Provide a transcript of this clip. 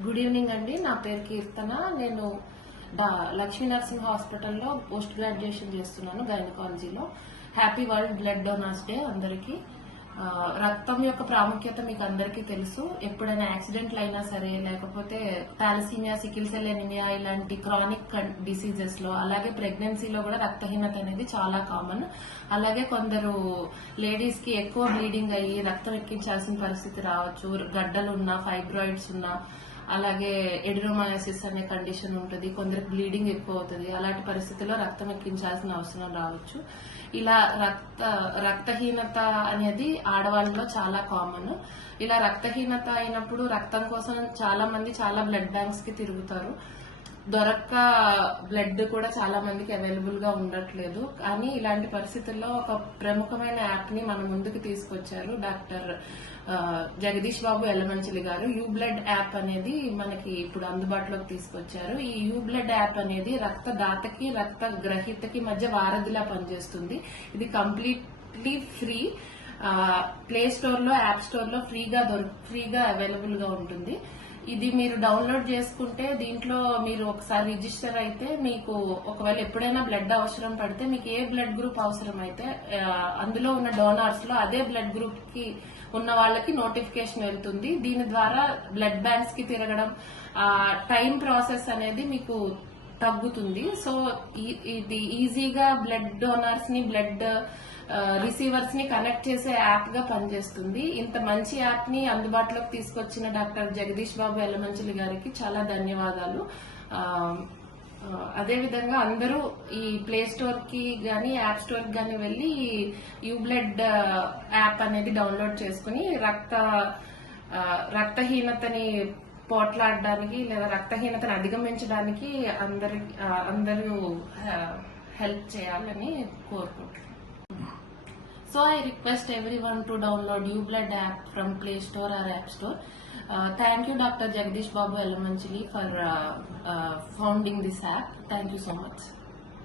Good evening అండి. నా పేరు కీర్తన. నేను లక్ష్మీ నర్సింగ్ హాస్పిటల్లో పోస్ట్ గ్రాడ్యుయేషన్ చేస్తున్నాను గైనకాలజీలో. Happy world blood donors day అందరికీ. రక్తం యొక్క ప్రాముఖ్యత మీకు అందరికీ తెలుసు. ఎప్పుడైనా యాక్సిడెంట్లు అయినా సరే, లేకపోతే థాలసీమియా, సికిల్ సెల్ ఎనిమియా ఇలాంటి క్రానిక్ డిసీజెస్ లో, అలాగే ప్రెగ్నెన్సీలో కూడా రక్తహీనత అనేది చాలా కామన్. అలాగే కొందరు లేడీస్ కి ఎక్కువ బ్లీడింగ్ అయ్యి రక్తం ఎక్కించాల్సిన పరిస్థితి రావచ్చు. గడ్డలున్నా, ఫైబ్రాయిడ్స్ ఉన్నా, అలాగే ఎడినోమయోసిస్ అనే కండిషన్ ఉంటుంది. కొందరికి బ్లీడింగ్ ఎక్కువ అవుతుంది. అలాంటి పరిస్థితుల్లో రక్తం ఎక్కించాల్సిన అవసరం రావచ్చు. ఇలా రక్తహీనత అనేది ఆడవాళ్ళలో చాలా కామన్. ఇలా రక్తహీనత అయినప్పుడు రక్తం కోసం చాలా మంది చాలా బ్లడ్ బ్యాంక్స్ కి తిరుగుతారు. దొరక్క బ్లడ్ కూడా చాలా మందికి అవైలబుల్ గా ఉండట్లేదు. కానీ ఇలాంటి పరిస్థితుల్లో ఒక ప్రముఖమైన యాప్ ని మన ముందుకు తీసుకొచ్చారు డాక్టర్ జగదీష్ బాబు ఎల్లమంచిలి గారు. యూ బ్లడ్ యాప్ అనేది మనకి ఇప్పుడు అందుబాటులోకి తీసుకొచ్చారు. ఈ యూ బ్లడ్ యాప్ అనేది రక్తదాతకి, రక్త గ్రహీతకి మధ్య వారధిలా పనిచేస్తుంది. ఇది కంప్లీట్లీ ఫ్రీ. ప్లే స్టోర్ లో, యాప్ స్టోర్ లో ఫ్రీగా అవైలబుల్ గా ఉంటుంది. ఇది మీరు డౌన్లోడ్ చేసుకుంటే దీంట్లో మీరు ఒకసారి రిజిస్టర్ అయితే మీకు ఒకవేళ ఎప్పుడైనా బ్లడ్ అవసరం పడితే మీకు ఏ బ్లడ్ గ్రూప్ అవసరం అయితే అందులో ఉన్న డోనార్స్ లో అదే బ్లడ్ గ్రూప్ కి ఉన్న వాళ్ళకి నోటిఫికేషన్ వెళ్తుంది. దీని ద్వారా బ్లడ్ బ్యాంక్స్ కి తిరగడం, టైం ప్రాసెస్ అనేది మీకు తగ్గుతుంది. సో ఇది ఈజీగా బ్లడ్ డోనర్స్ ని, బ్లడ్ రిసీవర్స్ ని కనెక్ట్ చేసే యాప్ గా పనిచేస్తుంది. ఇంత మంచి యాప్ ని అందుబాటులోకి తీసుకొచ్చిన డాక్టర్ జగదీష్ బాబు ఎల్లమంచిలి గారికి చాలా ధన్యవాదాలు. అదేవిధంగా అందరూ ఈ ప్లే స్టోర్ కి గానీ, యాప్ స్టోర్ కి గానీ వెళ్లి యూ బ్లడ్ యాప్ అనేది డౌన్లోడ్ చేసుకుని రక్తహీనతని పోట్లాడడానికి లేదా రక్తహీనతను అధిగమించడానికి అందరూ హెల్ప్ చేయాలని కోరుకుంటున్నాను. So I request everyone to download YouBlood app from Play Store or App Store. Thank you Dr. Jagdish Babu Ellamanchili for founding this app. Thank you so much.